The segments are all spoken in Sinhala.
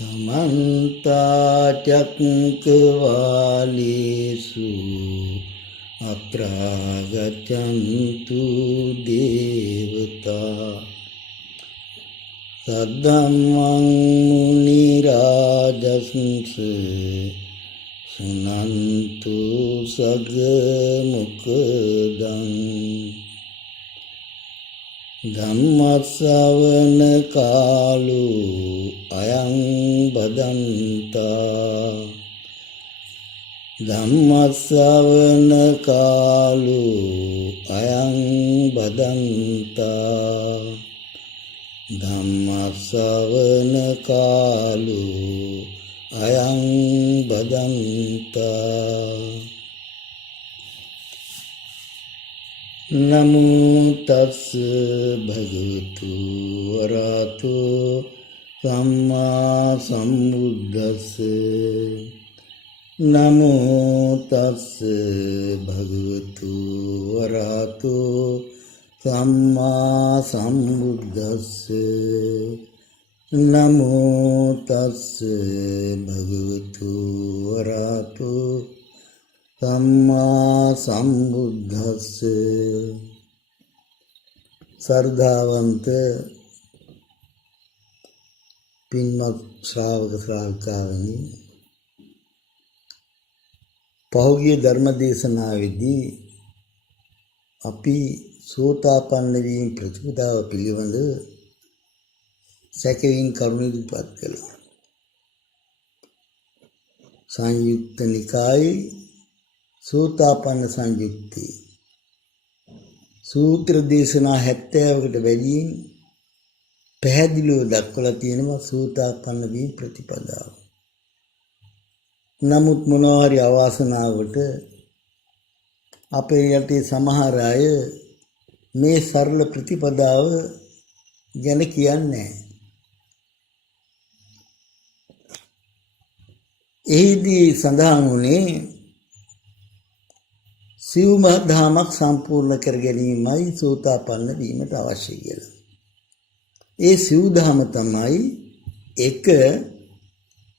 समन्ता चक्रवालेषु अत्रा गच्छन्तु देवता सद्धम्मं मुनिराजंस सुनन्तु सगमुखदं धम्मश्रवण कालो अयं बदन्ता धम्मश्रवण कालो अयं बदन्ता धम्मश्रवण कालो अयं बदन्ता नमो तस् भगवतु वरहतो सम्मा सम्बुद्धस्स नमो तस् भगवतु वरहतो सम्मा सम्बुद्धस्स नमो तस् भगवतु वरहतो सम्मा सम्बुद्धस्ස සර්ධාවන්ත පින්වත් ශ්‍රාවක ශ්‍රාවිකාවනි පහුගිය ධර්ම දේශනාවේදී අපි සෝතාපන්න වීම ප්‍රතිපදාව පිළිබඳ සැකයෙන් කරුණු ඉදිරිපත් කළා. සංයුක්ත නිකායේ සෝතාපන්න සංයුක්තේ සූත්‍ර දේශනා 70කට වැඩියෙන් පැහැදිලිව දක්වලා තියෙනවා සෝතාපන්න වීම ප්‍රතිපදාව. නමුත් මොනවා හරි අවාසනාවට අපේ යටේ සමහර අය මේ සරල ප්‍රතිපදාව ගැන කියන්නේ නැහැ. එහිදී සඳහන් වුණේ සිව්ම ධාමක් සම්පූර්ණ කර ගැනීමයි සෝතාපන්න වීමට අවශ්‍ය කියලා. ඒ සිව් ධාම තමයි එක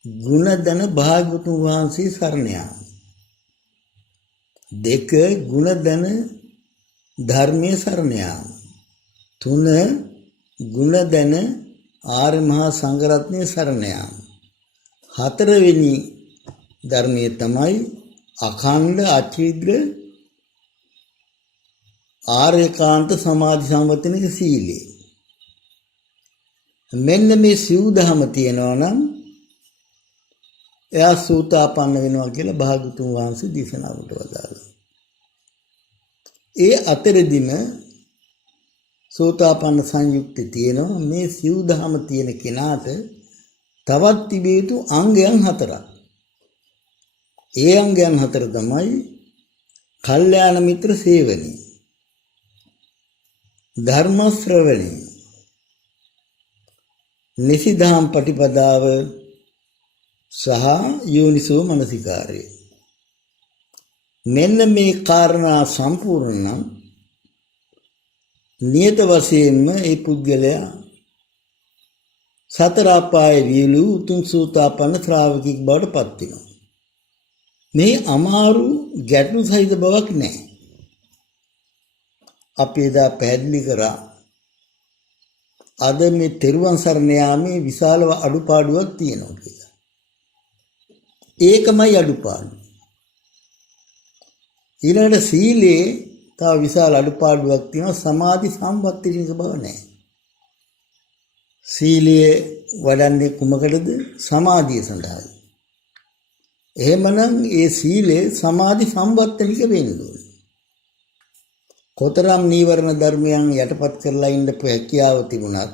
ගුණදන භාග්‍යවතුන් වහන්සේ සරණ යාම. දෙක ගුණදන ධර්මයේ සරණ යාම. තුන ගුණදන ආර්ය මහා සංඝරත්නයේ සරණ යාම. හතරවෙනි ධර්මයේ තමයි අඛණ්ඩ අචීද්‍ර ආර්යකාන්ත සමාධි සම්වර්ධනික සීලය. මෙන්න මේ සිව් දහම තියෙනවා නම් එයා සෝතාපන්න වෙනවා කියලා භාගතුන් වහන්සේ දේශනාවට වදාළා. ඒ අතරදිම සෝතාපන්න සංයුක්තේ තියෙනවා මේ සිව් දහම තියෙන කෙනාට තවත් තිබිය යුතු අංගයන් හතරක්. ඒ අංගයන් හතර තමයි කල්යාණ මිත්‍ර සේවනය, ධර්ම ශ්‍රවණය, නිසිදහම් පටිපදාව සහ යෝනිසෝ මනසිකාරය. මෙන්න මේ කාරණා සම්පූර්ණ නම් නියත වශයෙන්ම ඒ පුද්ගලයා සතර අපායේ වියලු උතුම් සෝතාපන්න ශ්‍රාවකෙක් බවට පත් වෙනවා. මේ අමාරු ගැටලු සහිත බවක් නැහැ. අපි එදා පැහැදිලි කරා අද මේ තෙරුවන් සරණ යාමේ විශාල අඩුපාඩුවක් තියෙනවා කියලා. ඒකමයි අඩුපාඩුව. ඊළඟට සීලේ තව විශාල අඩුපාඩුවක් තියෙනවා. සමාධි සම්පත්තිනික බව නැහැ. සීලයේ වඩන්නේ කුමකටද? සමාධිය සඳහායි. එහෙමනම් ඒ සීලේ සමාධි සම්පත්තිනික වෙන්න ඕනේ. කොතරම් නීවරණ ධර්මයන් යටපත් කරලා ඉන්න හැකියාව තිබුණත්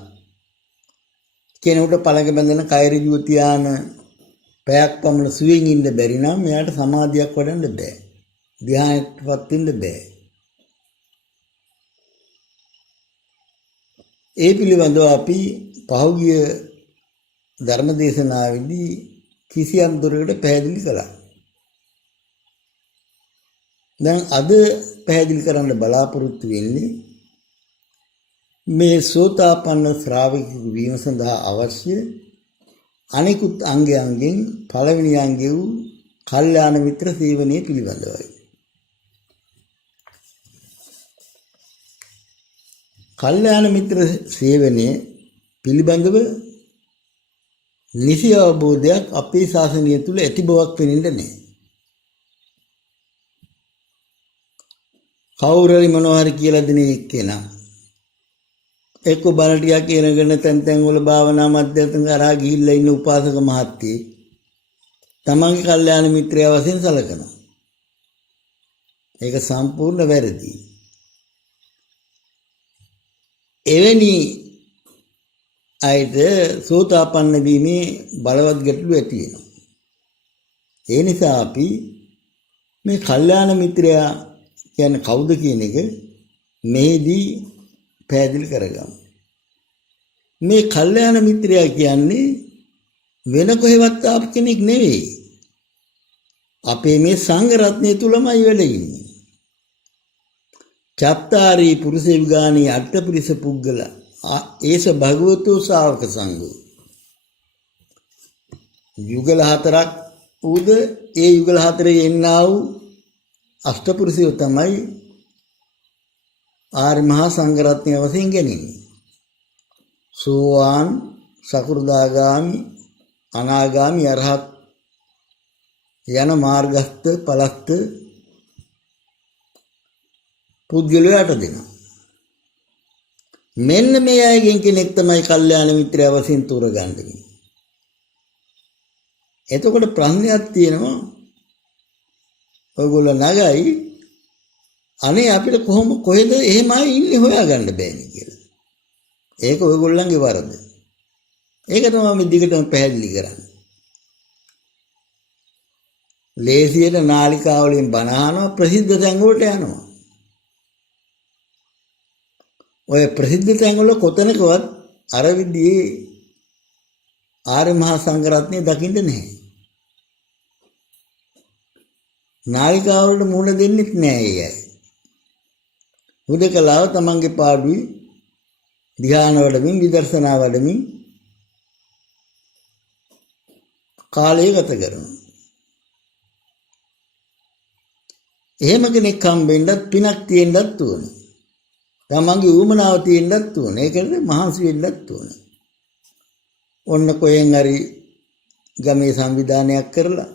කෙනෙකුට පළඟ බැඳෙන කය ඍජුව තියාන පැයක් පමණ සුවයෙන් ඉන්න බැරි නම් එයාට සමාධියක් වඩන්න බෑ. ධ්‍යානයටපත් වෙන්න බෑ. ඒ පිළිබඳව අපි පහුගිය ධර්ම දේශනාවේදී කිසියම් දුරකට පැහැදිලි කළා. දැන් අද පැහැදිලි කරන්න බලාපොරොත්තු වෙන්නේ මේ සෝතාපන්න ශ්‍රාවකෙකු වීම සඳහා අවශ්‍ය අනිකුත් අංගයන්ගෙන් පළවෙනි අංගය වූ කල්යාණ මිත්‍ර සේවනයේ පිළිබඳවයි. කල්යාණ මිත්‍ර සේවනයේ පිළිබඳව නිසි අවබෝධයක් අපේ ශාසනය තුල ඇති බවක් පෙනෙන්නේ නැහැ. කවුරුරි මොනවා හරි කියලා දෙන එක්කෙනා එක්ක බණ ටිකක් කියනගෙන තැන් වල භාවනා මධ්‍යස්ථාන කරා ගිහිල්ලා ඉන්න උපාසක මහත්තයෙක් තමන්ගේ කල්යාණ මිත්‍රයා වශයෙන් සැලකනවා. ඒක සම්පූර්ණ වැරදි. එවැනි අයිද සෝතාපන්න වීමේ බලවත් ගැටලු ඇති වෙනවා. ඒ නිසා අපි මේ කල්යාණ මිත්‍රයා කියන්නේ කවුද කියන එක මෙහිදී පැහැදිලි කරගමු. මේ කල්යාණ මිත්‍රයා කියන්නේ වෙන කොහෙවත් ආපු කෙනෙක් නෙවෙයි. අපේ මේ සංඝ රත්නය තුලමයි වැඩ ඉන්නේ. චත්තාරි පුරුෂ විගානී අට්ඨපුරිස පුද්ගල ඒස භගවතෝ ශාවක සංඝෝ. යුගල හතරක් උද ඒ යුගල හතරේ එන්නා වූ අෂ්ටපුරුෂයෝ තමයි ආර්ය මහා සංඝ රත්නය වශයෙන් ගැනීම. සෝවාන්, සකෘදාගාමි, අනාගාමි, අරහත් යන මාර්ගස්ත පලස්ත පුද්ගලයා 8 දෙනා. මෙන්න මේ අයගෙන් කෙනෙක් තමයි කල්යාණ මිත්‍රයා වශයෙන් තෝරගන්නේ. එතකොට ප්‍රශ්නයක් තියෙනවා. ඔයගොල්ලෝ නගයි අනේ අපිට කොහෙද එහෙමයි ඉන්නේ හොයාගන්න බෑනේ කියලා. ඒක ඔයගොල්ලන්ගේ වරද. ඒක තමයි මම දිගටම පැහැදිලි කරන්නේ. ලේසියට නාලිකාවලින් බණ අහනවා ප්‍රසිද්ධ තැන් වලට යනවා. ඔය ප්‍රසිද්ධ තැන් වල කොතනකවත් අර විදිහේ ආර්ය මහා සංඝ රත්නය දකින්න නැහැ. නාලිකාවලට මුහුණ දෙන්නෙත් නෑ ඒ අය. හුදකලාව තමන්ගේ පාඩුවේ ධ්‍යාන වඩමින් විදර්ශනා වඩමින් කාලය ගත කරනවා. එහෙම කෙනෙක් හම්බෙන්නත් පිනක් තියෙන්නත් ඕනේ. තමන්ගේ ඌමනාව තියෙන්නත් ඕනේ. ඒකට මහන්සි වෙන්නත් ඕනේ. ඔන්න කොහෙන් හරි ගමේ සංවිධානයක් කරලා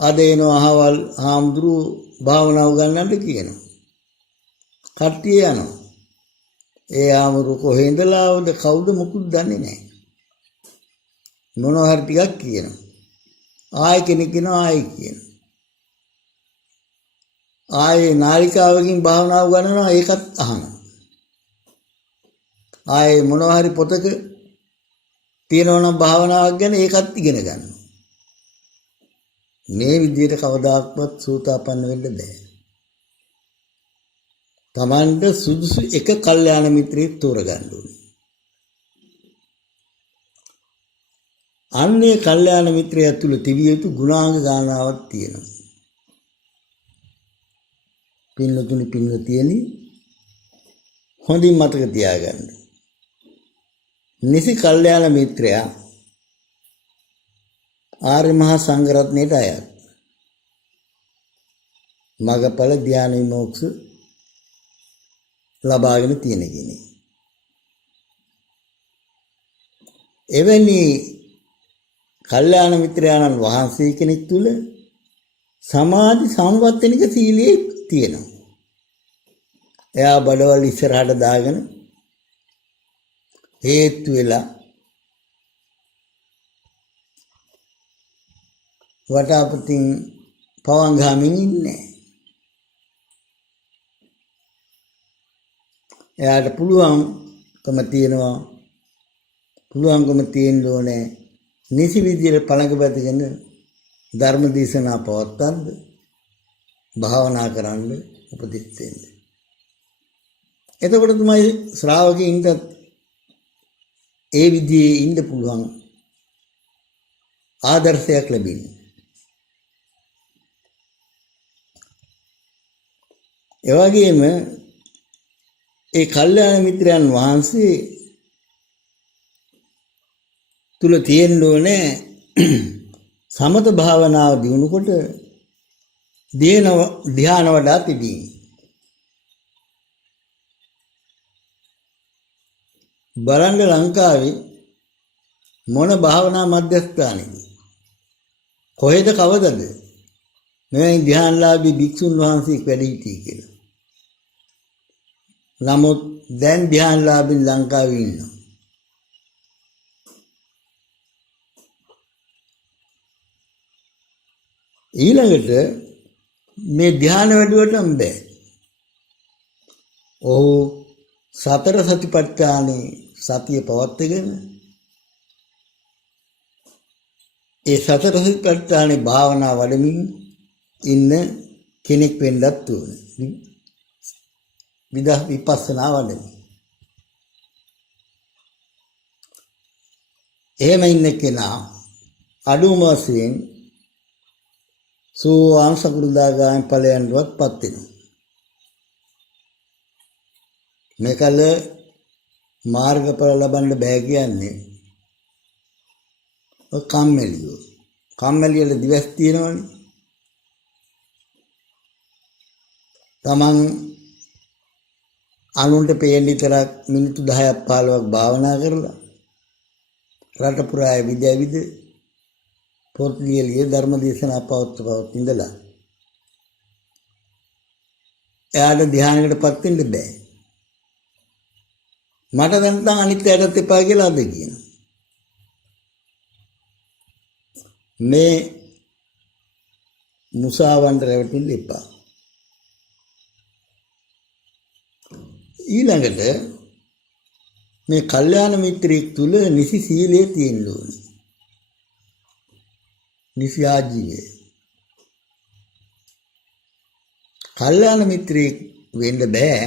අද එනවා අහවල් හාමුදුරුවෝ භාවනාව ගන්නන්න කියනවා. කට්ටිය යනවා. ඒ හාමුදුරුවෝ කොහේ ඉඳලා ආවද කවුද මොකුත් දන්නේ නැහැ. මොනවා හරි ටිකක් කියනවා. ආයෙ කෙනෙක් කියනවා ආයෙ කියනවා. ආයේ නාලිකාවකින් භාවනාව ගන්නවා ඒකත් අහනවා. ආයේ මොනවා හරි පොතක තියෙනවා නම් භාවනාවක් ගැන ඒකත් ඉගෙන ගන්නවා. මේ විදිහට කවදාක්වත් සෝතාපන්න වෙන්න බෑ. තමන්ට සුදුසු එක කල්යාණ මිත්‍රයෙක් තෝරගන්න ඕනේ. අන්නේ කල්යාණ මිත්‍රයා තුල තිබිය යුතු ගුණාංග ගානාවක් තියෙනවා. පින්නතුනි පින්නතියනි හොඳින් මතක තියාගන්න. නිසි කල්යාණ මිත්‍රයා ආර්ය මහා සංඝ රත්නයට අයත්. මග්ගඵල ධ්‍යාන විමෝක්ෂ ලබාගෙන තියෙන කෙනෙක්. එවැනි කල්යාණ මිත්‍රයාණන් වහන්සේ කෙනෙක් තුල සමාධි සංවත්තනික සීලයේ තියෙනවා. එයා බඩවල් ඉස්සරහට දාගෙන හේතු වෙලා වටාපතින් පවන් ගහමින් ඉන්නේ. එයාට පුළුවන්කම තියෙන්න ඕනේ නිසි විදියට පළඟ බැඳගෙන ධර්ම දේශනා පවත්වන්න, භාවනා කරන්න උපදෙස් දෙන්න. එතකොට තමයි ශ්‍රාවකයින්ට ඒ විදිහේ ඉන්න පුළුවන් ආදර්ශයක් ලැබෙන්නේ. ඒ වගේම ඒ කල්යාණ මිත්‍රයන් වහන්සේ තුල තියෙන්න ඕනේ සමත භාවනාව දිනුකොට ධ්‍යාන වඩා තිබීම. බලන්න ලංකාවේ මොන භාවනා මධ්‍යස්ථානෙද කොහෙද කවදද මේ ධ්‍යානලාභී භික්ෂුන් වහන්සේ වැඩ සිටියේ කියලා. නමුත් දැන් ධ්‍යානලාභීන් ලංකාවේ ඉන්නවා. ඊළඟට මේ ධ්‍යාන වැඩුවටම බෑ. ඔහු සතර සතිපට්ඨානේ සතිය පවත්වාගෙන ඒ සතර සතිපට්ඨානේ භාවනා වඩමින් ඉන්න කෙනෙක් වෙන්නත් ඕනේ. විපස්සනා වඩමින්. එහෙම ඉන්න කෙනා අඩුම වශයෙන් සෝවාන් සකෘදාගාමී ඵලයන්වත්පත් වෙනවා. මේකල මාර්ගඵල ලබන්න බෑ කියන්නේ ඔය කම්මැලියෝ. කම්මැලියල දිවස් තියෙනවනේ. තමන් අනුන්ට පේන්න විතරක් මිනිත්තු 10ක් 15ක් භාවනා කරලා රට පුරා ඇවිද පොත් ලියලිය ධර්ම දේශනා පවත්ව ඉඳලා එයාට ධ්‍යානයකටපත් වෙන්න බෑ. මට දැන් අනිත් ඇටත් එපා කියලා අද කියනවා. මේ මුසාවන්ට රැවටෙන්න එපා. ඊළඟට මේ කල්යාණ මිත්‍රයෙක් තුල නිසි සීලය තියෙන්න ඕනේ. නිසි ආජීවය. කල්යාණ මිත්‍රයෙක් වෙන්න බෑ.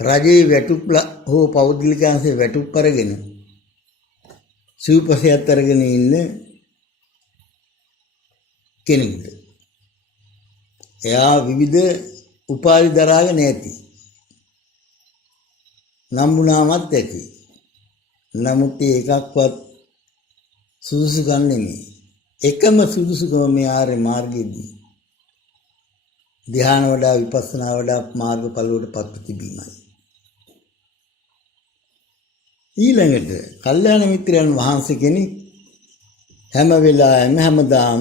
රජේ වැටුප් හෝ පෞද්ගලිකාංශේ වැටුප් අරගෙන සූපසයත් අරගෙන ඉන්න කෙනෙකුට. එයා විවිධ උපාධි දරාගෙන ඇති. නම්බුනාමත් ඇති. නමුත් ඒකක්වත් සුදුසුකම් නෙමෙයි. එකම සුදුසුකම මේ ආර්ය මාර්ගයේදී ධ්‍යාන වඩා විපස්සනා වඩා මාර්ගඵල වලට පත් තිබීමයි. ඊළඟට කල්යාණ මිත්‍රයන් වහන්සේ කෙනෙක් හැම වෙලාවෙම හැමදාම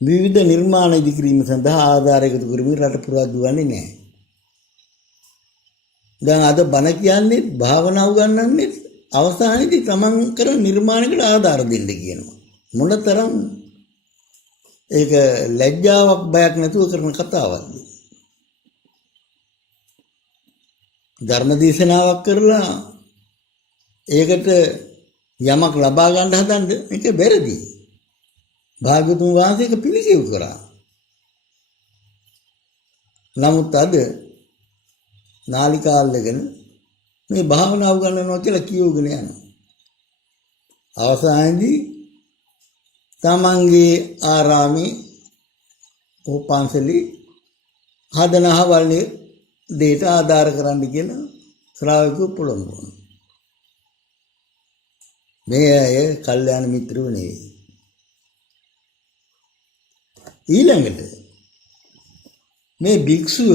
විවිධ නිර්මාණ ඉදිකිරීම සඳහා ආධාර එකතු කරමින් රට පුරා දුවන්නේ නැහැ. දැන් අද බණ කියන්නේ භාවනා උගන්වන්නේ අවසානයේදී තමන් කරන නිර්මාණයකට ආධාර දෙන්න කියනවා. මොනතරම් ඒක ලැජ්ජාවක් බයක් නැතුව කරන කතාවක්ද? ධර්ම දේශනාවක් කරලා ඒකට යමක් ලබා ගන්න හදන්න මේක වැරදි. භාග්‍යතුන් වහන්සේක පිළිසෙව් කරා. නමුත් අද නාලිකාල්ලගෙන මේ භාවනාව ගන්නනවා කියලා කියවගෙන යනවා. අවසානයේදී තමන්ගේ ආරාමේ උපන්සලි හදනහවල්නේ දෙයට ආධාර කරන්න කියලා ශ්‍රාවකයෝ පොළඹවනවා. මේ අය කල්යාණ මිත්‍රයෝ නෙවෙයි. ඊළඟට මේ භික්ෂුව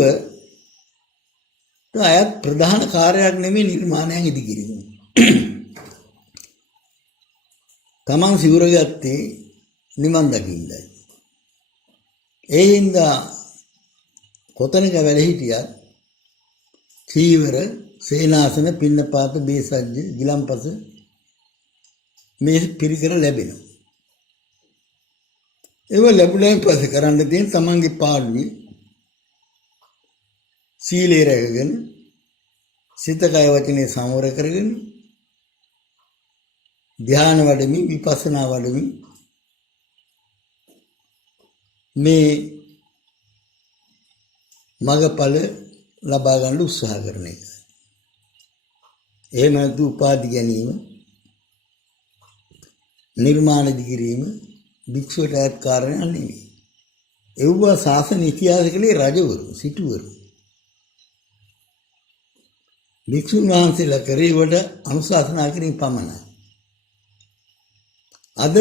අයත් ප්‍රධාන කාර්යයක් නෙමෙයි නිර්මාණයන් ඉදිකිරීම. තමන් සිවුර ගත්තේ නිවන් දකින්නයි. ඒ හින්දා කොතනක වැඩ හිටියත් චීවර, සේනාසන, පින්නපාත, බේසජ්ජ, ගිලම්පස මේ පිරිකර ලැබෙනවා. ඒව ලැබුණාන් පස්සේ කරන්න තියෙන තමන්ගේ පාඩුවේ සීලය රැකගෙන සිත කය වචනේ සමවර කරගෙන ධ්‍යාන වඩමින් විපස්සනා වඩමින් මේ මගඵල ලබා ගන්න උත්සාහ කරන එක. එහෙම නැතු උපාධි ගැනීම, නිර්මාණ දිගිරීම භික්ෂුවට අයත් කාරණයක් නෙමෙයි. ඒව ශාසන ඉතිහාස කලේ රජවරු, සිටුවරු. භික්ෂුන් වහන්සේලා කරේ වඩ අනුශාසනා කිරීම පමණයි. අද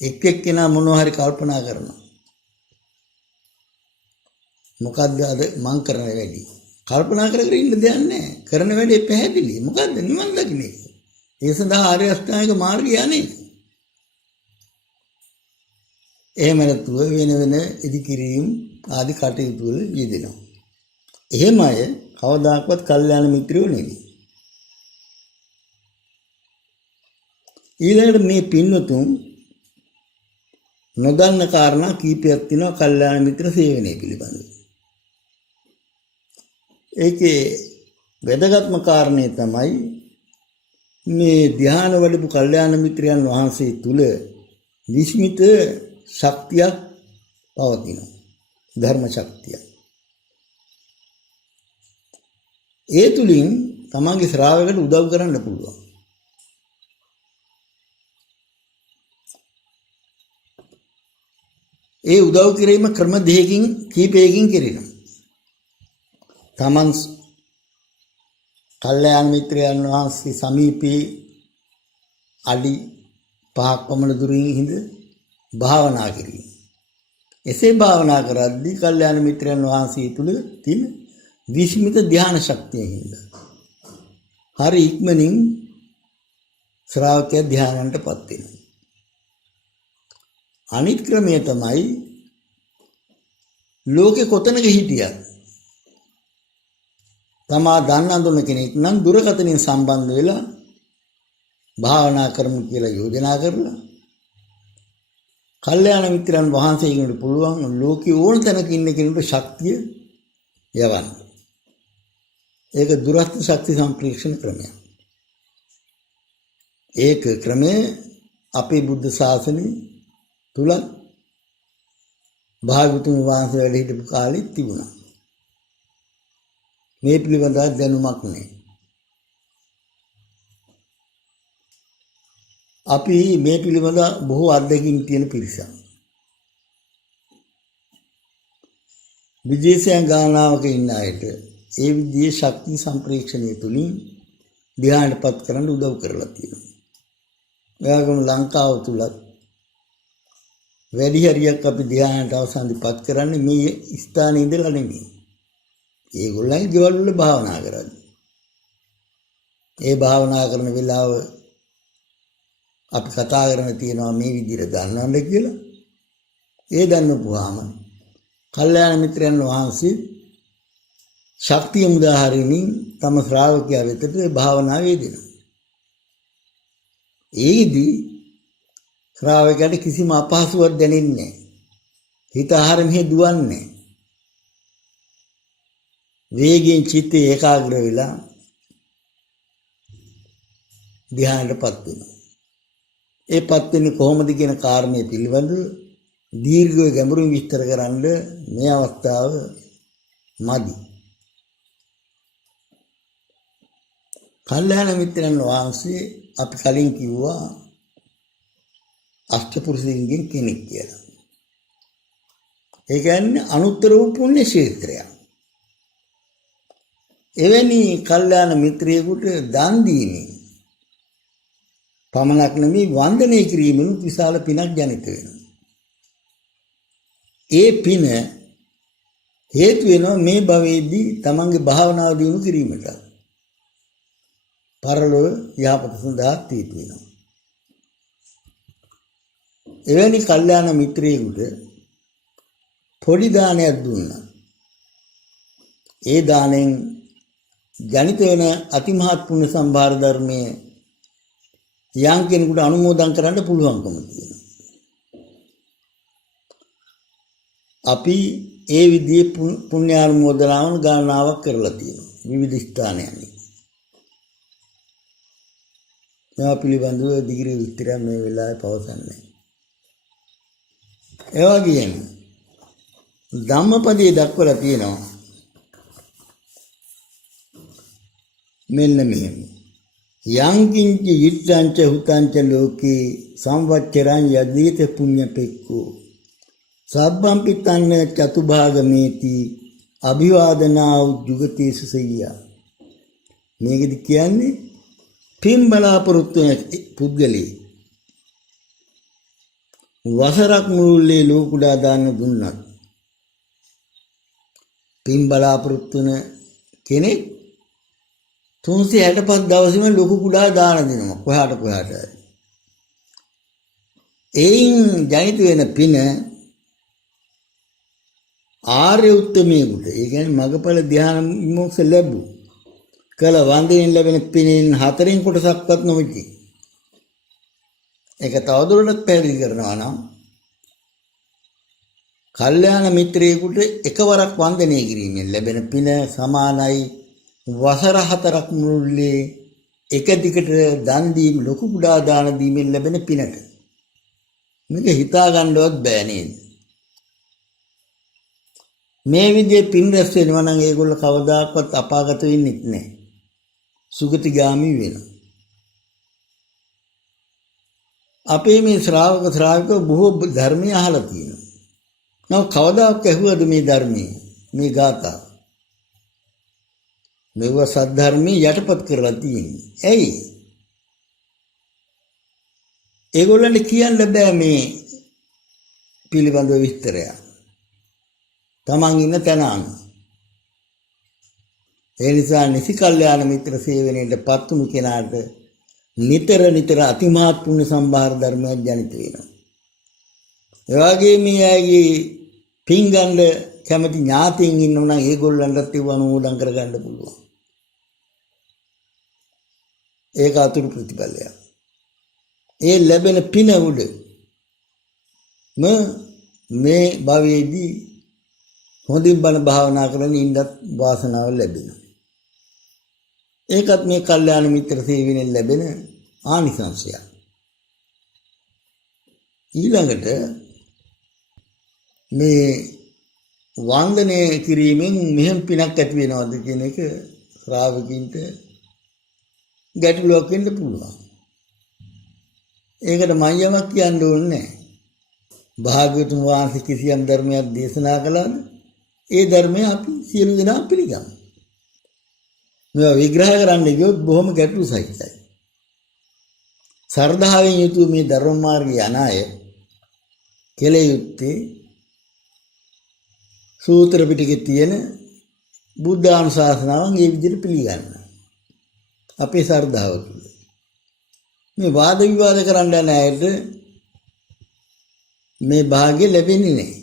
එක් එක්කෙනා මොනවා හරි කල්පනා කරනවා. මොකද්ද අද මං කරන වැඩි? කල්පනා කර කර ඉන්න දෙයක් නැහැ. කරන වැඩේ පැහැදිලි. මොකද්ද? නිවන් දකින්න එක. ඒ සඳහා ආර්ය අෂ්ටාංගික මාර්ගය යන්නේ. එහෙම නැතුව වෙන වෙන ඉදිකිරීම් ආදි කටයුතු වල යෙදෙනවා. එහෙම අය කවදාකවත් කල්යාණ මිත්‍රයෝ නෙවෙයි. ඊළඟට මේ පින්වතුන් නොදන්න කාරණා කීපයක් තියෙනවා කල්යාණ මිත්‍ර සේවනය පිළිබඳව. ඒකේ වැදගත්ම කාරණේ තමයි මේ ධ්‍යාන වලපු කල්යාණ මිත්‍රයන් වහන්සේ තුල විස්මිත ශක්තියක් පවතිනවා. ධර්ම ශක්තිය. ඒ තුලින් තමන්ගේ ශ්‍රාවකයට උදව් කරන්න පුළුවන්. ඒ උදව් කිරීම ක්‍රම දෙකකින් කීපයකින් කෙරෙනවා. තමන් කල්යාණ මිත්‍රයන් වහන්සේ සමීපේ අඩි 5ක් පමණ දුරින් හිඳ භාවනා කිරීම. එසේ භාවනා කරද්දී කල්යාණ මිත්‍රයන් වහන්සේ තුල තියෙන විස්මිත ධ්‍යාන ශක්තිය හින්දා හරි ඉක්මනින් ශ්‍රාවකයා ධ්‍යානයටපත් වෙනවා. අනිත් ක්‍රමය තමයි ලෝකේ කොතනක හිටියත් තමා දන්න අඳුන කෙනෙක් නම් දුරකථනයෙන් සම්බන්ධ වෙලා භාවනා කරමු කියලා යෝජනා කරලා කල්යාණ මිත්‍රයන් වහන්සේගෙනුට පුළුවන් ලෝකේ ඕන තැනක ඉන්න කෙනෙකුට ශක්තිය යවන්න. ඒක දුරස්ත ශක්ති සම්ප්‍රේෂණ ක්‍රමයක්. ඒක ක්‍රමය අපේ බුද්ධ ශාසනය තුල භාගතුන් වහන්සේ වැඩ හිටපු කාලෙත් තිබුණා. මේ පිළිබඳව දැනුමක් නැහැ. අපි මේ පිළිබඳ බොහෝ අත්දැකීම් තියෙන පිරිසක්. විදේශයන් ගානාවක ඉන්න අයට ඒ විදිහේ ශක්ති සම්ප්‍රේක්ෂණය තුලින් ධ්‍යානපත් කරන්න උදව් කරලා තියෙනවා. එයාගම ලංකාව තුලත් වැඩි හරියක් අපි ධ්‍යානට අවසන්දිපත් කරන්නේ මේ ස්ථානයේ ඉඳලා නෙමෙයි. ඒගොල්ලන් ගෙවල් වල භාවනා කරන්නේ. ඒ භාවනා කරන වෙලාව අපි කතා කරන තියෙනවා මේ විදිහට දන්නවද කියලා. ඒ දන්නපුවාම කල්යාණ මිත්‍රයන් වහන්සේ ශක්තිය උදාහරණින් තම ශ්‍රාවකයා වෙතට භාවනා වේදෙනවා. ඒදී ශ්‍රාවකයාට කිසිම අපහසුවක් දැනෙන්නේ නැහැ. හිත ආහාර මෙහෙ දුවන්නේ. වේගයෙන් චිත්තය ඒකාග්‍ර වෙලා ධ්‍යානයටපත් වෙනවා. ඒපත් වෙන්නේ කොහොමද කියන කාරණේ පිළිබඳව දීර්ඝව ගැඹුරින් විස්තර කරන්න මේ අවස්ථාව මදි. කල්යාණ මිත්‍රයන් වහන්සේ අපි කලින් කිව්වා අෂ්ටපුරුෂයන්ගෙන් කෙනෙක් කියලා. ඒ කියන්නේ අනුත්තර වූ පුණ්‍ය ක්ෂේත්‍රයක්. එවැනි කල්යාණ මිත්‍රයෙකුට දන් දීමෙන් පමණක් නෙමෙයි වන්දනය කිරීමෙන් විශාල පිනක් ජනිත වෙනවා. ඒ පින හේතු වෙනවා මේ භවයේදී තමන්ගේ භාවනාව දියුණු කිරීමට. පරලොව යහපත සඳහා හේතු වෙනවා. එවැනි කල්යාණ මිත්‍රයෙකුට පොඩි දානයක් දුන්නා. ඒ දාණයෙන් ජනිත වෙන අතිමහත් පුණ්‍ය සම්භාර ධර්මයේ යම් කෙනෙකුට අනුමෝදන් කරන්න පුළුවන්කම තියෙනවා. අපි ඒ විදිහේ පුණ්‍ය අනුමෝදනාවන් ගණනාවක් කරලා තියෙනවා විවිධ ස්ථානයන්හි. මේවා පිළිබඳව දිගිරි විස්තරයක් මේ වෙලාවේ පවසන්නේ. ඒ වගේම ධම්මපදයේ දක්වලා තියෙනවා මෙන්න මෙහෙම. යං කිංච යුත්තංච හුතංච ලෝකේ සංවච්චරං යදීත පුඤ්ඤපෙක්ඛෝ සබ්බම් පිතන්න චතුභාගමේති අභිවාදනා උජ්ජුගතේසු සෙය්‍යා. මේකද කියන්නේ පින් බලාපොරොත්තු පුද්ගලී වසරක් මුළුල්ලේ ලෝ කුඩා දාන දුන්නත් පින් බලාපොරොත්තු වෙන කෙනෙක් 365 දවසෙම ලොකු කුඩා දාන දෙනවා කොහාට හරි. එයින් ජනිත වෙන පින ආර්ය උත්තමයෙකුට, ඒ කියන්නේ මගපල ධ්‍යාන විමුක්ත ලැබු කල වන්දනෙන් ලැබෙන පිනෙන් 4 කොටසක්වත් නොමිති. ඒක තවදුරටත් පැහැදිලි කරනවා නම් කල්යාණ මිත්‍රයෙකුට එකවරක් වන්දනය කිරීමෙන් ලැබෙන පින සමානයි වසර 4ක් මුළුල්ලේ එක දිගට දන් දීම ලොකු කුඩා දාන දීමෙන් ලැබෙන පිනට. මේක හිතා ගන්නවත් බෑ නේද? මේ විදිහේ පින් රැස් වෙනවා නම් ඒගොල්ල කවදාකවත් අපාගත වෙන්නේ නැහැ. සුගතිගාමි වෙනවා. අපේ මේ ශ්‍රාවක බොහෝ ධර්මය අහලා තියෙනවා. නම කවදාවත් ඇහුවද මේ ධර්මයේ මේ ගාථා? මේව සද්ධර්මයේ යටපත් කරලා තියෙන්නේ. ඇයි? ඒගොල්ලන්ට කියන්න බෑ මේ පිළිබඳව විස්තරය. තමන් ඉන්න තැන අනුව. ඒ නිසා නිසි කල්යාණ මිත්‍ර සේවනයේට පත්තුණු කෙනාට නිතර අතිමහත් පුණ්‍ය සම්භාර ධර්මයක් ජනිත වෙනවා. ඒ වගේම මේ අයගේ පින් ගන්න කැමති ඥාතීන් ඉන්නවා නම් ඒගොල්ලන්ටත් ඒව අනුමෝදන් කරගන්න පුළුවන්. ඒක අතුරු ප්‍රතිඵලයක්. ඒ ලැබෙන පින උඩ මේ භවයේදී හොඳින් බණ භාවනා කරගෙන ඉන්නත් වාසනාව ලැබෙනවා. ඒකත් මේ කල්යාණ මිත්‍ර සේවනයෙන් ලැබෙන ආනිසංසයක්. ඊළඟට මේ වන්දනය කිරීමෙන් මෙහෙම පිනක් ඇති වෙනවද කියන එක ශ්‍රාවකින්ට ගැටලුවක් වෙන්න පුළුවන්. ඒකට මම යමක් කියන්න ඕනේ නැහැ. භාග්‍යවතුන් වහන්සේ කිසියම් ධර්මයක් දේශනා කළාද? ඒ ධර්මය අපි සියලු දෙනා පිළිගමු. මේවා විග්‍රහ කරන්න ගියොත් බොහොම ගැටලු සහිතයි. සර්ධාවෙන් යුතු මේ ධර්ම මාර්ගයේ යන අය කෙලෙ යුත්තේ සූත්‍ර පිටකේ තියෙන බුද්ධ අනුශාසනාවන් මේ විදිහට පිළිගන්න. අපේ සර්ධාව තුළ මේ වාද විවාද කරන්න යන අයට මේ භාග්‍ය ලැබෙන්නේ නැහැ.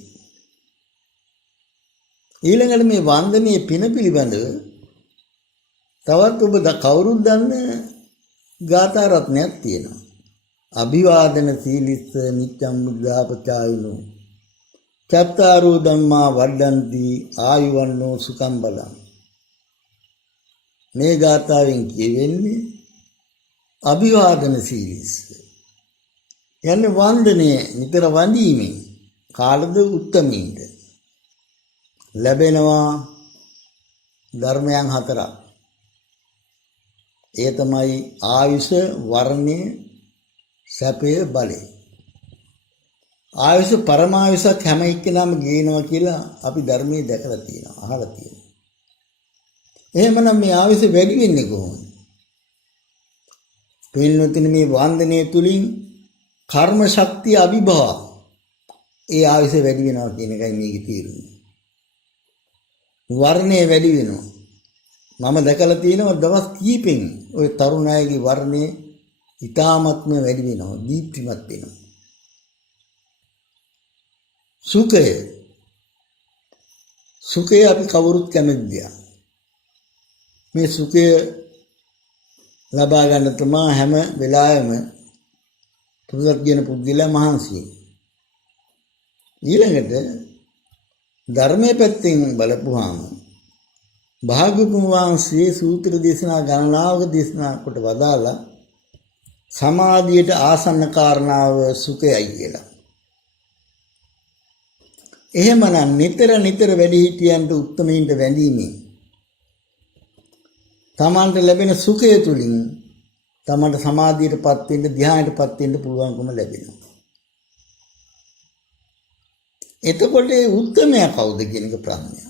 ඊළඟට මේ වන්දනීය පින පිළිබඳව තවත් ඔබ කවුරුත් දන්න ගාථා රත්නයක් තියෙනවා. අභිවාදන සීලිස්ස නිච්ඡම් බුද්ධාපචායිනෝ චත්තාරෝ ධම්මා වඩ්ඩಂತಿ ආයුවන්නෝ සුඛං බලං. මේ ගාථාවෙන් කියවෙන්නේ අභිවාදන සීලිස්ස. යන්නේ වන්දනය නිතර වඳීමෙන් කාලද උත්තමීන්ට ලැබෙනවා ධර්මයන් 4ක්. ඒ තමයි ආයුෂ, වර්ණය, සැපය, බලය. ආයුෂ පරමායුෂක් හැම එක්කෙනාම ගේනවා කියලා අපි ධර්මයේ දැකලා තියෙනවා, අහලා තියෙනවා. එහෙමනම් මේ ආයුෂ වැඩි වෙන්නේ කොහොමද? පින්වතුනි, මේ වන්දනය තුලින් කර්ම ශක්තිය අභිභව ඒ ආයුෂ වැඩි වෙනවා කියන එකයි මේකේ තීරණය. වර්ණය වැඩි වෙනවා. මම දැකලා තියෙනවා දවස් කීපෙන් ওই තරුණ අයගේ වර්ණය ඊටාත්ම වැඩි වෙනවා, දීප්තිමත් වෙනවා. සුඛය අපි කවුරුත් කැමති දෙයක්. මේ සුඛය ලබා ගන්න තමයි හැම වෙලාවෙම පුදුත්ගෙන පුදුලා මහන්සි. ඊළඟට ධර්මයේ පැත්තෙන් බලපුවාම භාග්‍යවතුන් වහන්සේ සූත්‍ර දේශනා ගණනාවක දේශනා කොට වදාලා සමාධියට ආසන්න කාරණාව සුඛයයි කියලා. එහෙමනම් නිතර වැඩි හිටියන්ට උත්තමයින්ට වැඳීමෙන් තමන්ට ලැබෙන සුඛය තුලින් තමන්ට සමාධියටපත් වෙන්න, ධ්‍යානයටපත් වෙන්න පුළුවන්කම ලැබෙනවා. එතකොට උත්තමයා කවුද කියන එක ප්‍රශ්නය.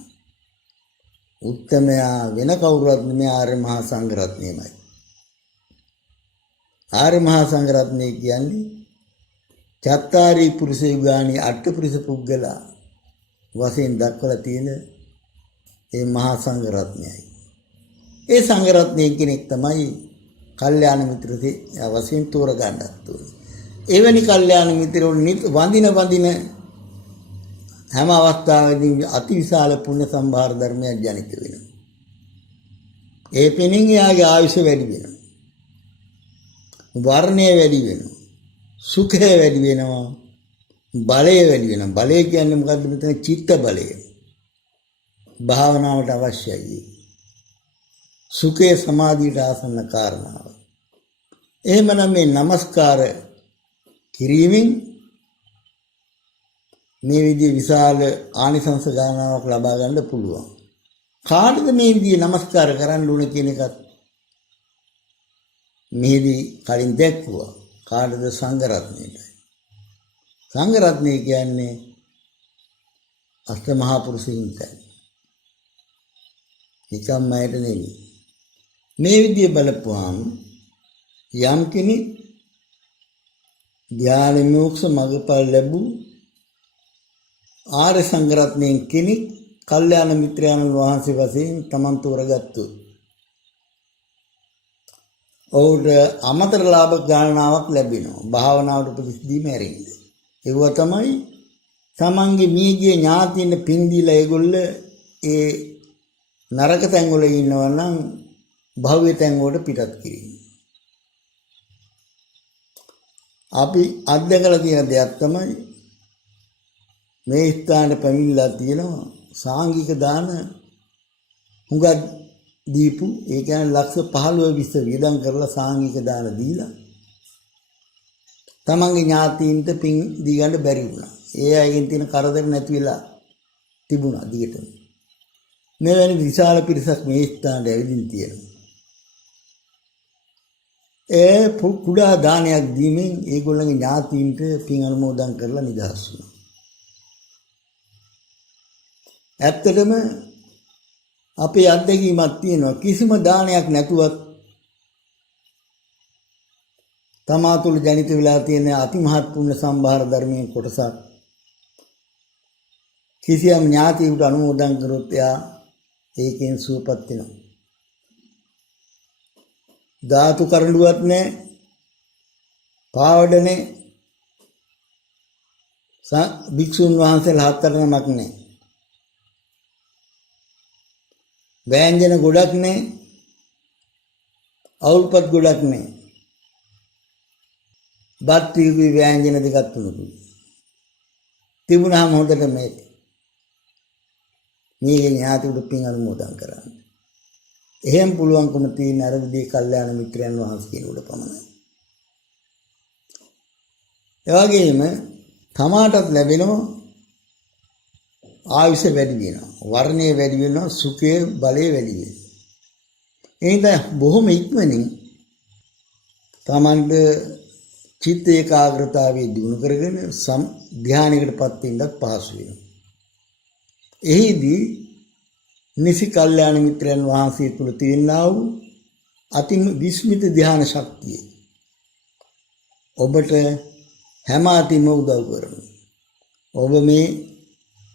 උත්තමයා වෙන කවුරුවත් නෙමෙයි, ආර්ය මහා සංඝරත්නයමයි. ආර්ය මහා සංඝරත්නය කියන්නේ චත්තාරී පුරුෂ යුගානි අට්ඨපුරුෂ පුද්ගලා වශයෙන් දක්වලා තියෙන ඒ මහා සංඝ රත්නයයි. ඒ සංඝ රත්නයෙන් කෙනෙක් තමයි කල්යාණ මිත්‍ර වශයෙන් තෝරගන්නත් ඕනේ. එවැනි කල්යාණ මිත්‍රවරුන් වඳින හැම අවස්ථාවෙදී අතිවිශාල පුණ්‍ය සම්භාර ධර්මයක් ජනිත වෙනවා. ඒ පෙනින් එයාගේ ආයුෂ වැඩි වෙනවා. වර්ණය වැඩි වෙනවා. සුඛය වැඩි වෙනවා. බලය වැඩි වෙනවා. බලය කියන්නේ මොකද්ද? මෙතන චිත්ත බලය. භාවනාවට අවශ්‍යයි. සුඛේ සමාධියට ආසන්න කාරණාව. එහෙමනම් මේ নমස්කාර කිරීමෙන් මේ විදිහේ විශාල ආනිසංස ගණනාවක් ලබා ගන්න පුළුවන්. කාටද මේ විදිහේ নমස්කාර කරන්න ඕන කියන එකත් මේදී කලින් දැක්වුවා. කාටද? සංඝ රත්නයට. සංඝ රත්නය කියන්නේ අෂ්ට මහා පුරුෂයින්ටයි. නිකම්ම ඇයට නෙවෙයි. මේ විදිහේ බලපුවාම යම් කෙනෙක් ධ්‍යාන මොක්ෂ මගපල් ලැබු ආර්ය සංඝ රත්නයෙන් කෙනෙක් කල්යාණ මිත්‍රයන් වහන්සේ වශයෙන් තමන් තෝරගත්තු. ඔහුට අමතර ලාභ ගණනාවක් ලැබෙනවා. භාවනාවට උපදෙස් දීම ඇරෙන්න. ඒව තමයි තමන්ගේ මියගිය ඥාතියින් පින් දීලා ඒගොල්ල ඒ නරක තැන් වල ඉන්නවා නම් භව්‍ය තැන් වලට පිටත් කිරීම. අපි අත්දකලා තියෙන දෙයක් තමයි මේ ස්ථානයේ පැමිණලා තියෙනවා සාංගික දාන හුඟක් දීපු, ඒ කියන්නේ ලක්ෂ 15 20 වියදම් කරලා සාංගික දාන දීලා තමන්ගේ ඥාතීන්ට පින් දී ගන්න බැරි වුණා. ඒ අයගෙන් තියෙන කරදර නැති වෙලා තිබුණා දිගටම. මෙවැනි විශාල පිරිසක් මේ ස්ථානයේ ඇවිදින් තියෙනවා. ඒ කුඩා දානයක් දීමෙන් ඒගොල්ලන්ගේ ඥාතීන්ට පින් අනුමෝදන් කරලා නිදහස් වුණා. ඇත්තටම අපේ අත්දැකීමක් තියෙනවා කිසිම දානයක් නැතුවත් තමා තුළ ජනිත වෙලා තියෙන අතිමහත් පුණ්‍ය සම්භාර ධර්මයෙන් කොටසක් කිසියම් ඥාතියෙකුට අනුමෝදන් කරොත් එයා ඒකෙන් සුවපත් වෙනවා. ධාතු කරඬුවක් නැහැ, පාවඩනේ, භික්ෂුන් වහන්සේලා 7-8 නමක් නැහැ, වෑංජන ගොඩක් නැහැ, අවුල්පත් ගොඩක් නැහැ, බත් වී වෑංජන දෙකක් තුනකුයි තිබුණාම හොඳට මේ ඥාතිවරු පින් අනුමෝදන් කරන්න. එහෙම පුළුවන්කම තියෙන අර විදිහේ කල්යාණ මිත්‍රයන් වහන්සේ කෙනෙකුට පමණයි. ඒ වගේම තමාටත් ලැබෙනවා ආයුෂ වැඩි වෙනවා, වර්ණය වැඩි වෙනවා, සුඛය බලය වැඩි වෙනවා. එහෙනම් බොහොම ඉක්මනින් තමන්ට චිත්ත ඒකාග්‍රතාවය දිනු කරගෙන ධ්‍යානයකටපත් වෙන්නත් පහසු වෙනවා. එහිදී නිසි කල්යාණ මිත්‍රයන් වහන්සේ තුල තියෙනා වූ අති විස්මිත ධ්‍යාන ශක්තිය ඔබට හැම අතිම උදව් කරනවා. ඔබ මේ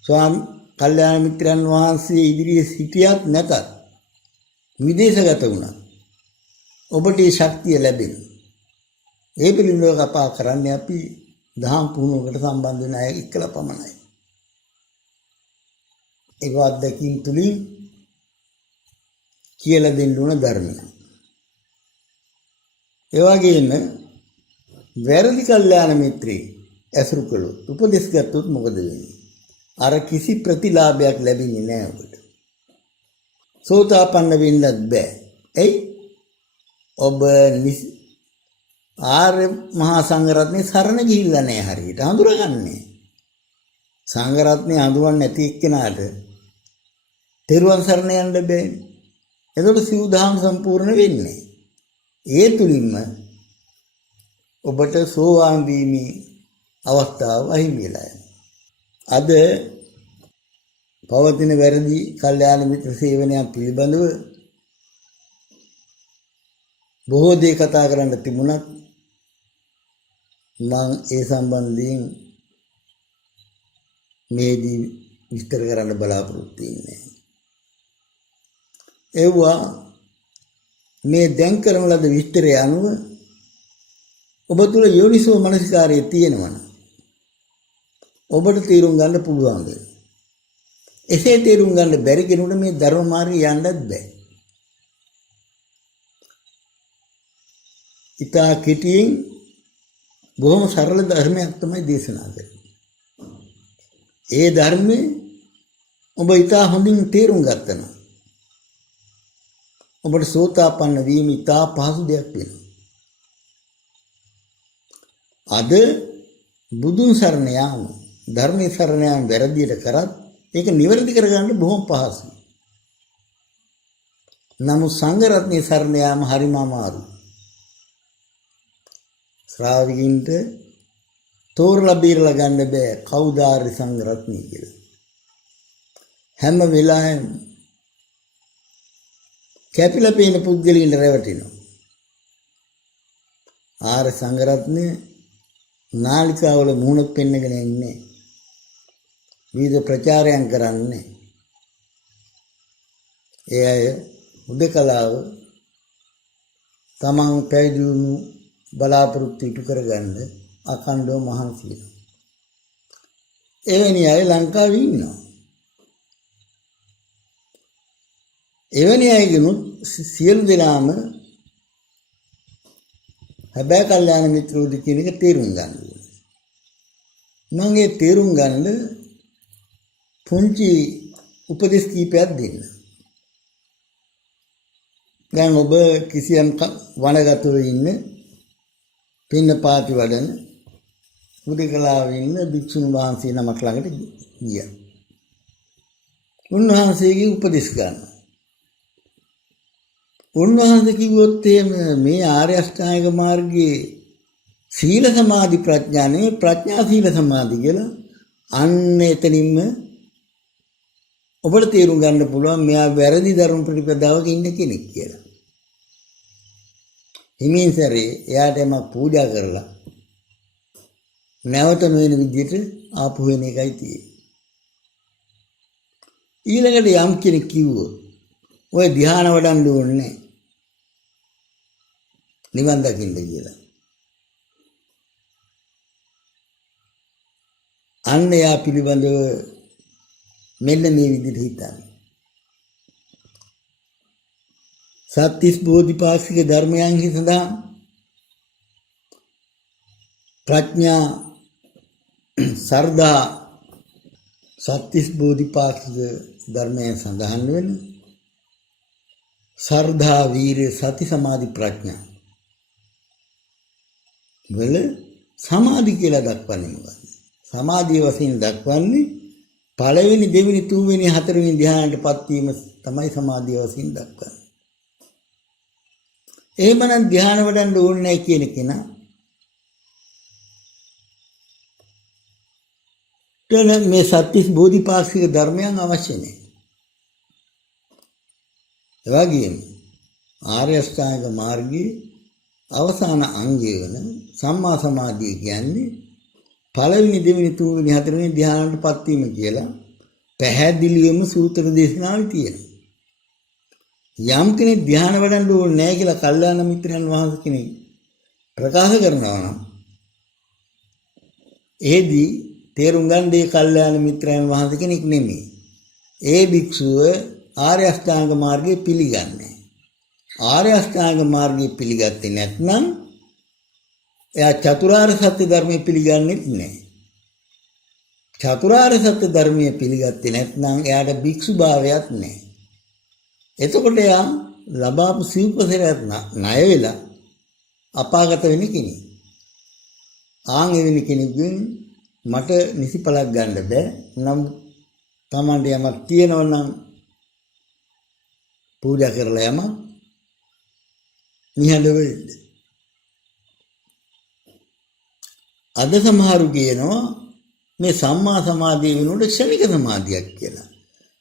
කල්යාණ මිත්‍රයන් වහන්සේ ඉදිරියේ සිටියත් නැතත් විදේශගත වුණා ඔබට මේ ශක්තිය ලැබෙනවා. ඒ පිළිබඳව කතා කරන්නේ අපි දහම් පුහුණුවකට සම්බන්ධ වෙන අය එක්කලා පමණයි. ඒක අත්දැකීම් තුලින් කියලා දෙන්න ඕන ධර්මයක්. ඒ වගේම වැරදි කල්යාණ මිත්‍රේ ඇසුරු කළොත් උපදෙස් ගත්තොත් මොකද වෙන්නේ? අර කිසි ප්‍රතිලාභයක් ලැබෙන්නේ නැහැ ඔබට. සෝතාපන්න වෙන්නත් බෑ. එයි ඔබ ආර්ය මහා සංඝරත්නයේ සරණ ගිහිල්ලා නැහැ හරියට. හඳුරගන්නේ. සංඝරත්නයේ හඳුනන්නේ නැති එක්කෙනාට තෙරුවන් සරණ යන්න බෑ. එතකොට සිව්දහම් සම්පූර්ණ වෙන්නේ. ඒ තුලින්ම ඔබට සෝවාන් වීමේ අවස්ථාව අහිමි වෙලා යනවා. අද පවතින වැරදි කල්යාණ මිත්‍ර සේවනයන් පිළිබඳව බොහෝ දේ කතා කරන්න තිබුණත් මම ඒ සම්බන්ධයෙන් මේදී විස්තර කරන්න බලාපොරොත්තු වෙන්නේ. ඒවා මේ දැන් කරන ලද විස්තරය අනුව ඔබ තුල යෝනිසෝ මනසිකාරය තියෙනවනම් ඔබට තීරුම් ගන්න පුළුවන්. එසේ තීරුම් ගන්න බැරි කෙනෙකුට මේ ධර්ම මාර්ගය යන්නත් බෑ. ඉතා කෙටියෙන් බොහොම සරල ධර්මයක් තමයි දේශනා කරන්නේ. ඒ ධර්මයේ ඔබ ඉතා හොඳින් තේරුම් ගත්තා නම් ඔබට සෝතාපන්න වීම ඉතා පහසු දෙයක් වෙනවා. අද බුදුන් සරණ යාම ධර්මයේ සරණ යාම වැරදියට කරත් ඒක නිවැරදි කරගන්න බොහොම පහසුයි. නමුත් සංඝ රත්නයේ සරණ යාම හරිම අමාරුයි. ශ්‍රාවකින්ට තෝරලා බීරලා ගන්න බෑ කවුද ආර්ය සංඝ රත්නය කියලා. හැම වෙලාවෙම කැපිලා පේන පුද්ගලයින් රැවටෙනවා. ආර්ය සංඝ රත්නය නාලිකාවල මුහුණ පෙන්නගෙන ඉන්නේ. විවිධ ප්‍රචාරයන් කරන්නේ. ඒ අය උදකලාව තමන් පැවිදි බලාපොරොත්තු ඉටු කරගන්න අකණ්ඩව මහන්සි වෙනවා. එවැනි අය ලංකාවේ ඉන්නවා. එවැනි අයගෙනුත් සියලු දෙනාම හැබැයි කල්යාණ මිත්‍රෝදි කියන එක තේරුම් ගන්න ඕනේ. මම ඒ තේරුම් ගන්න පුංචි උපදෙස් කීපයක් දෙන්න. දැන් ඔබ කිසියම් වනගතව ඉන්න පින්න පාති වඩන උදකලාවේ ඉන්න භික්ෂුන් වහන්සේ නමක් ළඟට ගියා. උන්වහන්සේගේ උපදෙස් ගන්න. උන්වහන්සේ කිව්වොත් මේ ආර්ය අෂ්ටාංගික මාර්ගයේ සීල සමාධි ප්‍රඥා නෙවෙයි ප්‍රඥා සීල සමාධි කියලා අන්න එතනින්ම ඔබට තේරුම් ගන්න පුළුවන් මෙයා වැරදි ධර්ම ප්‍රතිපදාවක ඉන්න කෙනෙක් කියලා. හිමින් සැරේ එයාට එමක් පූජා කරලා නැවත නොවන විදිහට ආපු වෙන එකයි තියෙන්නේ. ඊළඟට යම් කෙනෙක් කිව්වොත් ඔය ධ්‍යාන වඩන්න ඕනේ නිවන් දකින්න කියලා. අන්න යා පිළිබඳව මෙන්න මේ විදිහට හිතන්න. සත්‍තිස් බෝධිපාක්ෂික ධර්මයන්හි සඳහන් ප්‍රඥා සර්ධා සත්‍තිස් බෝධිපාක්ෂික ධර්මයන් සඳහන් වෙන සර්ධා වීර්ය සති සමාධි ප්‍රඥා වල සමාධි කියලා දක්වන්නේ මොකක්ද? සමාධිය වශයෙන් දක්වන්නේ පළවෙනි දෙවෙනි තුන්වෙනි හතරවෙනි ධ්‍යානයටපත් වීම තමයි සමාධිය වශයෙන් දක්වන්නේ. එහෙමනම් ධ්‍යාන වඩන්න ඕනේ නැහැ කියන කෙනා මේ සත්‍තිස් බෝධිපාක්ෂික ධර්මයන් අවශ්‍ය නැහැ. ඒ වගේම ආර්ය අෂ්ටාංගික මාර්ගයේ අවසාන අංගය වෙන සම්මා සමාධිය කියන්නේ පළවෙනි දෙවෙනි තුන්වෙනි හතරවෙනි ධ්‍යානයටපත් වීම කියලා පැහැදිලිවම සූත්‍ර දේශනාවේ තියෙනවා. යම් කෙනෙක් ධ්‍යාන වඩන්න ඕනේ නැහැ කියලා කල්යාණ මිත්‍රයන් වහන්සේ කෙනෙක් ප්‍රකාශ කරනවා නම් එහෙදී තේරුම් ගන්න දේ කල්යාණ මිත්‍රයන් වහන්සේ කෙනෙක් නෙමෙයි. ඒ භික්ෂුව ආර්ය අෂ්ටාංග මාර්ගය පිළිගන්නේ. ආර්ය අෂ්ටාංග මාර්ගය පිළිගත්තේ නැත්නම් එයා චතුරාර්ය සත්‍ය ධර්මය පිළිගන්නේ නැහැ. චතුරාර්ය සත්‍ය ධර්මය පිළිගත්තේ නැත්නම් එයාට භික්ෂු භාවයක් නැහැ. එතකොට එයා ලබාපු සිව්පසරයක් ණය වෙලා අපාගත වෙන කෙනෙක්. ආන් එවැනි කෙනෙක්ගෙන් මට නිසිපලක් ගන්න බෑ. නම් Tamande යමක් තියෙනවා නම් පූජා කරලා යමක් නිහඬව ඉන්න. අද සමහරු කියනවා මේ සම්මා සමාධිය වෙනුවට ක්ෂණික සමාධියක් කියලා.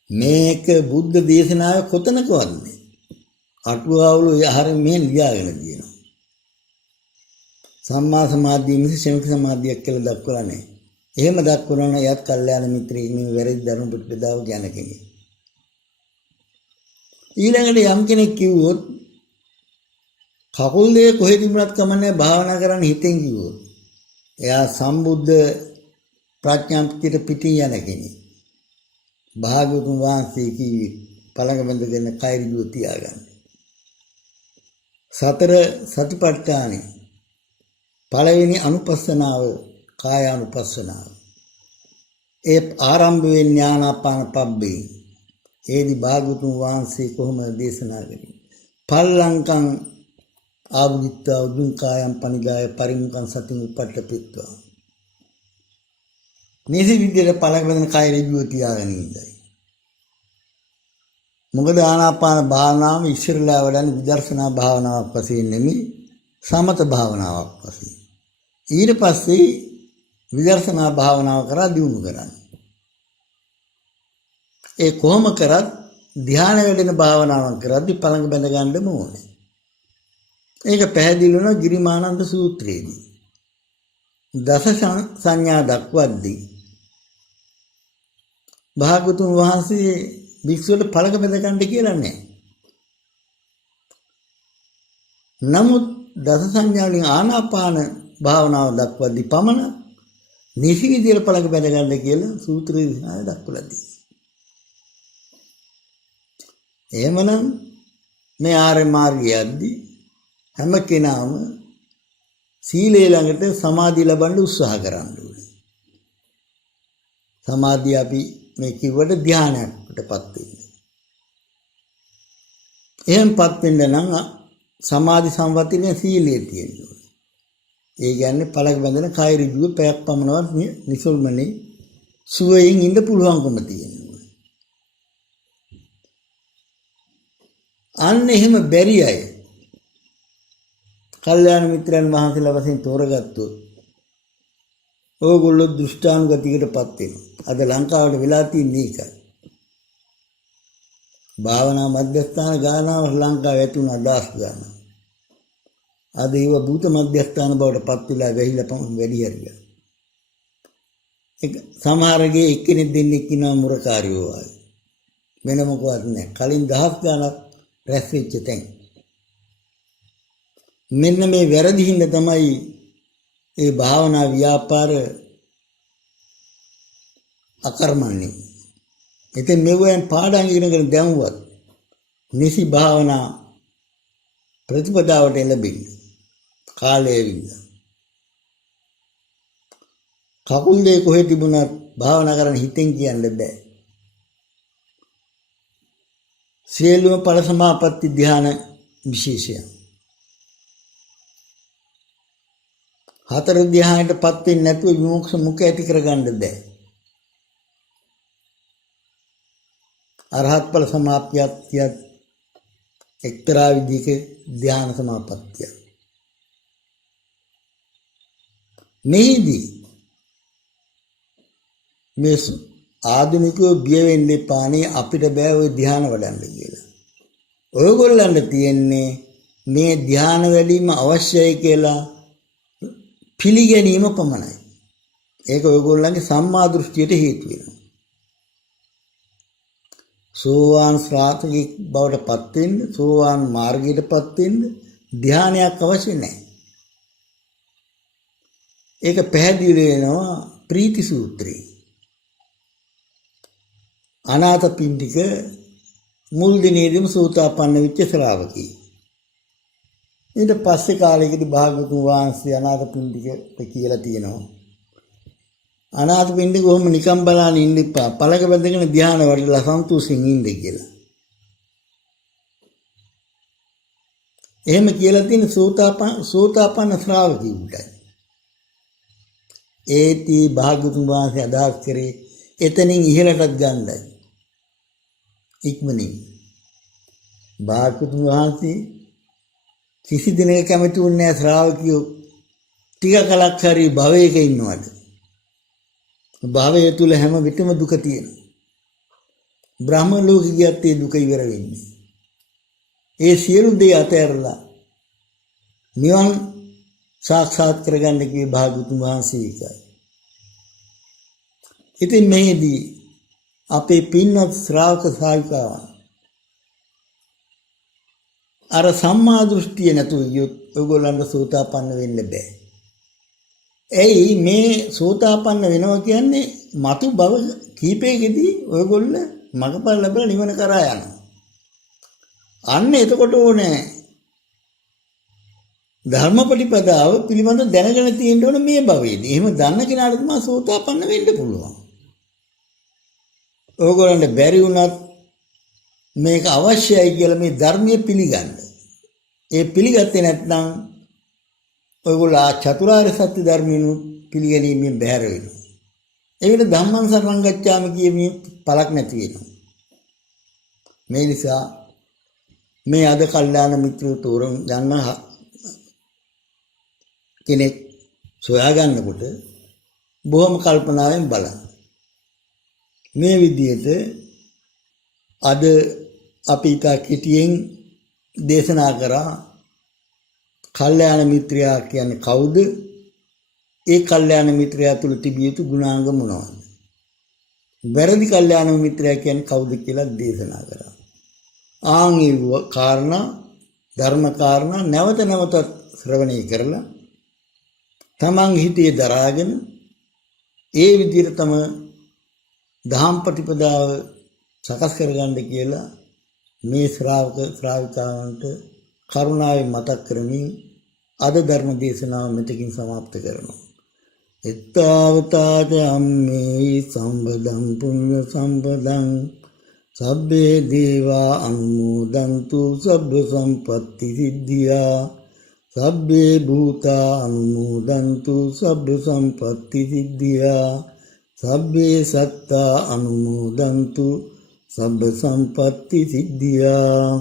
මේක බුද්ධ දේශනාවේ කොතනකවත් නෑ. අටුවාවල යහර මේ ලියාගෙන තියෙනවා. සම්මා සමාධිය මිස ශමක සමාධියක් කියලා දක්වලා නැහැ. එහෙම දක්වනවා නම් එයත් කල්යාණ මිත්‍රයෙක් නෙමෙයි වැරදි ධර්ම ප්‍රතිපදාව ගැන කෙනෙක්. ඊළඟට යම් කෙනෙක් කිව්වොත් කකුල් දෙක කොහෙද තිබුණත් කමන්නේ භාවනා කරන්න හිතෙන් කිව්වොත් එයා සම්බුද්ධ ප්‍රඥාප්තියට පිටින් යන කෙනෙක්. භාග්‍යවතුන් වහන්සේ කිව්වේ පළඟ බඳගෙන කය ඍජුව තියාගන්න. සතර සතිපට්ඨානේ පළවෙනි අනුපස්සනාව කායානුපස්සනාව. ඒ ආරම්භ වෙන්නේ ඥානාපාන පබ්බේ. ඒදි භාග්‍යවතුන් වහන්සේ කොහොමද දේශනා කරන්නේ? පල්ලංකං ආවුදිත්වා උදුං කායම් පනිදාය පරිමුඛං සතින් උපට්ඨපිත්වා. මේ විදිහට පළඟ බඳගෙන කය ඍජුව තියාගෙන ඉඳයි. මොකද ආනාපාන භාවනාව ඉස්සරලා වඩන්නේ විදර්ශනා භාවනාවක් වශයෙන් නෙමෙයි සමත භාවනාවක් වශයෙන්. ඊට පස්සේ විදර්ශනා භාවනාව කරා දියුණු කරන්නේ. ඒ කොහොම කරත් ධ්‍යාන වැඩෙන භාවනාවක් කරද්දී පළඟ බඳ ගන්නම ඕනේ. ඒක පැහැදිලි වෙනවා ගිරිමානන්ද සූත්‍රයේදී. දස සංඥා දක්වද්දී භාගතුන් වහන්සේ භික්ෂුවට පළඟ බඳ ගන්න කියලා නැහැ. නමුත් දස සංඥා වලින් ආනාපාන භාවනාව දක්වද්දී පමණ නිසි විදියට පළඟ බඳ ගන්න කියලා සූත්‍රයේ දක්වලා තියෙනවා. එහෙමනම් මේ ආර්ය මාර්ගයේදී හැම කෙනාම සීලය ළඟට සමාධිය ලබන්න උත්සාහ කරන්න ඕනේ. සමාධිය අපි මේ කිව්වට ධානයකටපත් වෙන්න. එහෙන්පත් වෙන්න නම් සමාධි සම්පත්තියේ සීලය තියෙන්න ඕනේ. ඒ කියන්නේ පළඟ බඳින කය ඍජුව පැයක් පමණවත් නිසල්මනේ සුවයෙන් ඉන්න පුළුවන්කම තියෙනවා. අන්න එහෙම බැරි අය කල්යාණ මිත්‍රයන් වහන්සේලා වශයෙන් තෝරගත්තොත් ඕගොල්ලෝ දෘෂ්ටානුගතිකටපත් වෙනවා. අද ලංකාවට වෙලා තියෙන්නේ ඒකයි. භාවනා මධ්‍යස්ථාන ගානාව ලංකාවේ ඇතුණ අදහස් ගන්න. අද ඒව භූත මධ්‍යස්ථාන බවට පත් වෙලා වෙහිලා වැඩි හරියට. ඒක සමහරගේ එක්කෙනෙක් දෙන්නෙක් ඉන්නවා මුරකාරියෝ වගේ. වෙන මොකවත් නැහැ. කලින් දහස් ගණක් රැස් වෙච්ච තැන්. මෙන්න මේ වැරදි හින්දා තමයි ඒ භාවනා ව්‍යාපාර අකර්මණ්‍ය. ඉතින් මෙවෙන් පාඩම් ඉගෙනගෙන දැමුවත් නිසි භාවනා ප්‍රතිපදාවට ලැබෙන්නේ කාලය වින්දා. කකුල් දෙක කොහෙ තිබුණත් භාවනා කරන්න හිතෙන් කියන්න බෑ. සියලුම ඵල සමාපatti ධ්‍යාන විශේෂය. හතර ධ්‍යානයටපත් වෙන්නේ නැතුව විමුක්ෂ මුඛ ඇති කරගන්න බෑ. අරහත් ඵල සමාප්තියත් එක්තරා විදිහක ධ්‍යාන සමාපත්තිය. මේදී මේ ආධුනිකයෝ බිය වෙන්න එපානේ අපිට බෑ ওই ධ්‍යාන වඩන්න කියලා. ඔයගොල්ලන්ට තියෙන්නේ මේ ධ්‍යාන වැඩිම අවශ්‍යයි කියලා පිළිගැනීම පමණයි. ඒක ඔයගොල්ලන්ගේ සම්මා දෘෂ්ටියට හේතු වෙනවා. සෝවාන් ශ්‍රාතකෙක් බවට පත් වෙන්න, සෝවාන් මාර්ගයටපත් වෙන්න ධ්‍යානයක් අවශ්‍ය නැහැ. ඒක පැහැදිලි වෙනවා ප්‍රීති සූත්‍රයේ. අනාථපිණ්ඩික මුල් දිනේදීම සෝතාපන්න වෙච්ච ශ්‍රාවකී. ඊට පස්සේ කාලයකදී භාග්‍යවතුන් වහන්සේ අනාථපිණ්ඩිකට කියලා තියෙනවා. අනාථපිණ්ඩික කොහොම නිකම් බලන්න ඉන්න එපා. පළක බැඳගෙන ධ්‍යාන වඩලා සන්තෝෂෙන් ඉන්න කියලා. එහෙම කියලා තියෙන සෝතාපන්න ශ්‍රාවකීන්ටයි. ඒති භාග්‍යවතුන් වහන්සේ අදහස් කරේ එතනින් ඉහළටත් ගන්නයි. ඉක්මනින් භාග්‍යවතුන් වහන්සේ කිසි දිනක කැමති වුණේ නැහැ ශ්‍රාවකියෝ ටික කලක් හරි භවයක ඉන්නවද. භවය තුල හැම විටම දුක තියෙනවා. බ්‍රහ්ම ලෝකෙ ගියත් ඒ දුක ඉවර වෙන්නේ. ඒ සියලු දේ අතහැරලා නිවන් සාක්ෂාත් කරගන්න කිව්වේ භාග්‍යවතුන් වහන්සේ එකයි. ඉතින් මේදී අපේ පින්වත් ශ්‍රාවක ශ්‍රාවිකාවන් අර සම්මා දෘෂ්ටිය නැතුව ගියොත් ඔයගොල්ලන්ට සෝතාපන්න වෙන්න බෑ. එයි මේ සෝතාපන්න වෙනවා කියන්නේ මතු භව කීපයකදී ඔයගොල්ල මගපල් ලැබලා නිවන කරා යනවා. අන්න එතකොට ඕනේ ධර්මපටිපදාව පිළිබඳව දැනගෙන තියෙන්න ඕනේ මේ භවයේදී. එහෙම දන්න කෙනාට තමයි සෝතාපන්න වෙන්න පුළුවන්. ඔයගොල්ලන්ට බැරි වුණත් මේක අවශ්‍යයි කියලා මේ ධර්මයේ පිළිගන්න. ඒ පිළිගත්තේ නැත්නම් ඔයගොල්ලෝ චතුරාර්ය සත්‍ය ධර්මයෙන් පිළිගැනීමෙන් බැහැර වෙනවා. ඒ විදිහ ධම්මං සරණං ගච්ඡාමි කියමින් පළක් නැති වෙනවා. මේ නිසා මේ අද කල්යාණ මිත්‍රව තෝරන් ගන්න කෙනෙක් සොයා ගන්නකොට බොහොම කල්පනාවෙන් බලන්න. මේ විදිහට අද අපි තා කෙටියෙන් දේශනා කරා කල්යාණ මිත්‍රයා කියන්නේ කවුද? ඒ කල්යාණ මිත්‍රයා තුළ තිබිය යුතු ගුණාංග මොනවාද? වැරදි කල්යාණ මිත්‍රයා කියන්නේ කවුද කියලා දේශනා කරා. ආන්ගේ කාරණා ධර්ම කාරණා නැවත නැවතත් ශ්‍රවණය කරලා තමන් හිතේ දරාගෙන ඒ විදිහට තම දහම් ප්‍රතිපදාව සකස් කරගන්න කියලා මේ ශ්‍රාවක ශ්‍රාවිකාවන්ට කරුණාවෙන් මතක් කරමින් අද ධර්ම දේශනාව මෙතකින් සමාප්ත කරනවා. එත්තාවතාච අම්මේ සම්බදං පුඤ්ඤ සම්පදං සබ්බේ දේවා අනුමෝදන්තු සබ්බ සම්පත්ති සිද්ධියා සබ්බේ භූතා අනුමෝදන්තු සබ්බ සම්පත්ති සිද්ධියා සබ්බේ සත්තා අනුමෝදන්තු සබ්බ සම්පත්ති සිද්ධියා